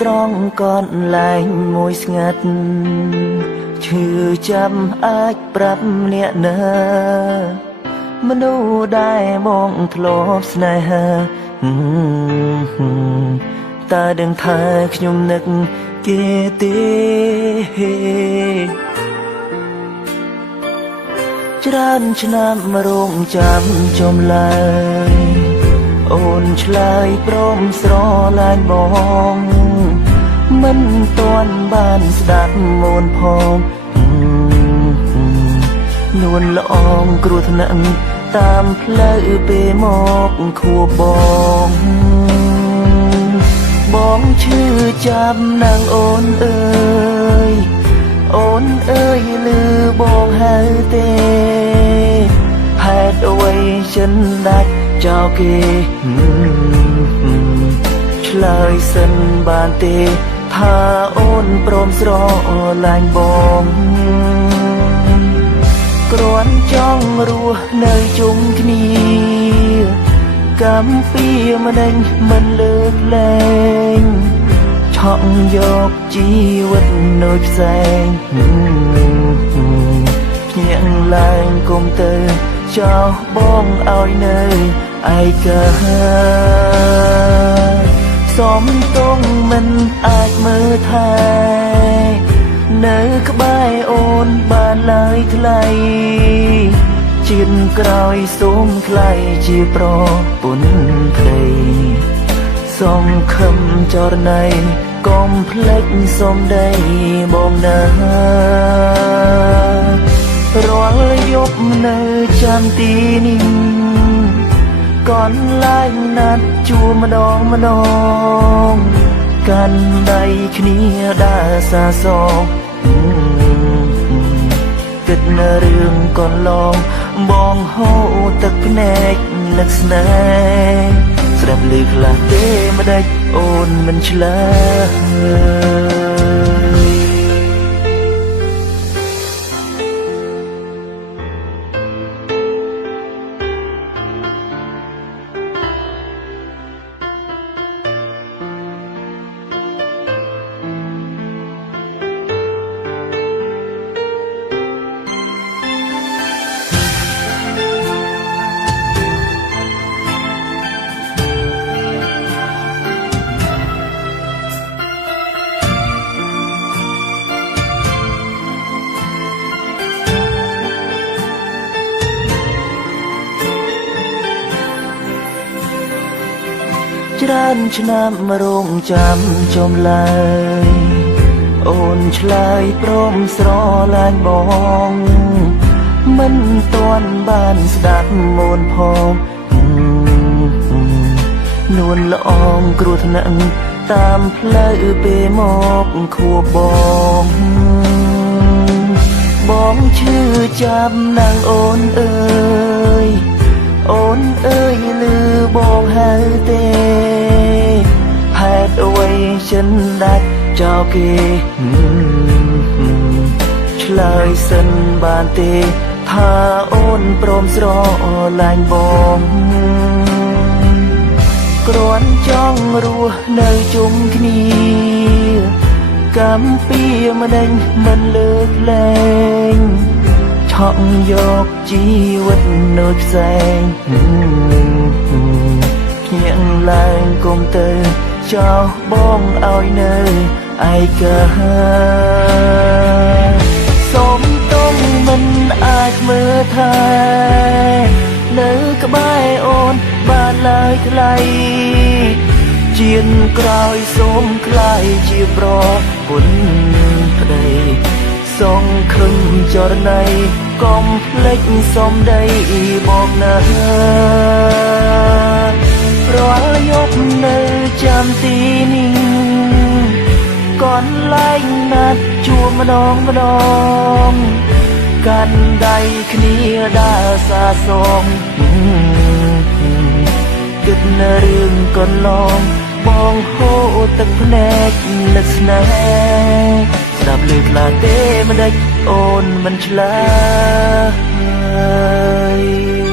ត្រង់កនលែងមួយស្ងាត់ឈឺចាំអាចប្រាប់អ្នកណាមនុស្សដែលបងធ្លាប់ស្នេហាតើដឹងថាខ្ញុំនឹកគេទេច្រើនឆ្នាំរងចាំចំឡើយអូនឆ្លើយព្រមស្រឡាញ់បងមិនទាន់បានស្ដាប់មូនផងនួនល្អងគ្រោះថ្នាក់តាមផ្លូវពេលមកខួបបងឈឺចាំណាងអូនអើយអូនអើយឮបងហៅទេហេតុអ្វីចិនដាច់ចោលគេឆ្លើយសិនបានទេថាអូនព្រមស្រឡាញ់បងគ្រាន់ចង់រស់នៅជុំគ្នាកម្មពីម្ដេចមិនលើកលែងឆក់យកជីវិតនៅផ្សែងភ្ញាក់ឡើងគុំទៅចោលបងឲ្យនៅឯកាសំទងមិនអាចមើលថែនៅក្បែរអូនបានឡើយថ្លៃជាតិក្រោយសូមថ្លៃជាប្រពន្ធប្តីសង្ឃឹមចរណៃកុំភ្លេចសំដីបងណារាល់យប់នៅចាំទីនេះកនឡាយណាត់ជួម្ដងកាន់ដៃគ្នាដើរសាសងគិតនៅរឿងកន្លងបងហូរទឹកភ្នែកនឹកស្នេហ៍ស្រាប់ឮខ្លះទេម្ដេចអូនមិនឆ្លើយច្រើនឆ្នាំរងចាំចំឡើយអូនឆ្លើយព្រមស្រឡាញ់បងមិនទាន់បានស្ដាប់មូនផងនួនល្អងគ្រោះថ្នាក់តាមផ្លូវពេលមកខួបបងឈឺចាំណាងអូនអើយអូនអើយឮបងហៅទេហេតុអ្វីចិនដាច់ចោលគេឆ្លើយសិនបានទេថាអូនព្រមស្រឡាញ់បងគ្រាន់ចង់រស់នៅជុំគ្នាកម្មពីម្ដេចមិនលើកលែងឆក់យកជីវិតនៅផ្សែងភ្ញាក់ឡើងគុំទៅចោលបងឲ្យនៅឯកាសូមទុំមិនអាចមើលថែនៅក្បែរអូនបានឡើយថ្លៃជាតិក្រោយសូមខ្លាយជាប្រពន្ធប្តីសង្ឃឹមចរណៃកុំភ្លេចសំដីបងណារាល់យប់នៅចាំទីនេះកនលែងណាត់ជួម្ដងកាន់ដៃគ្នាដើរសាសងគិតនៅរឿងកន្លងបងហូរទឹកភ្នែកនឹកស្នេហ៍ស្ដាប់ឮខ្លះទេម្ដេចអូនមិនឆ្លើយ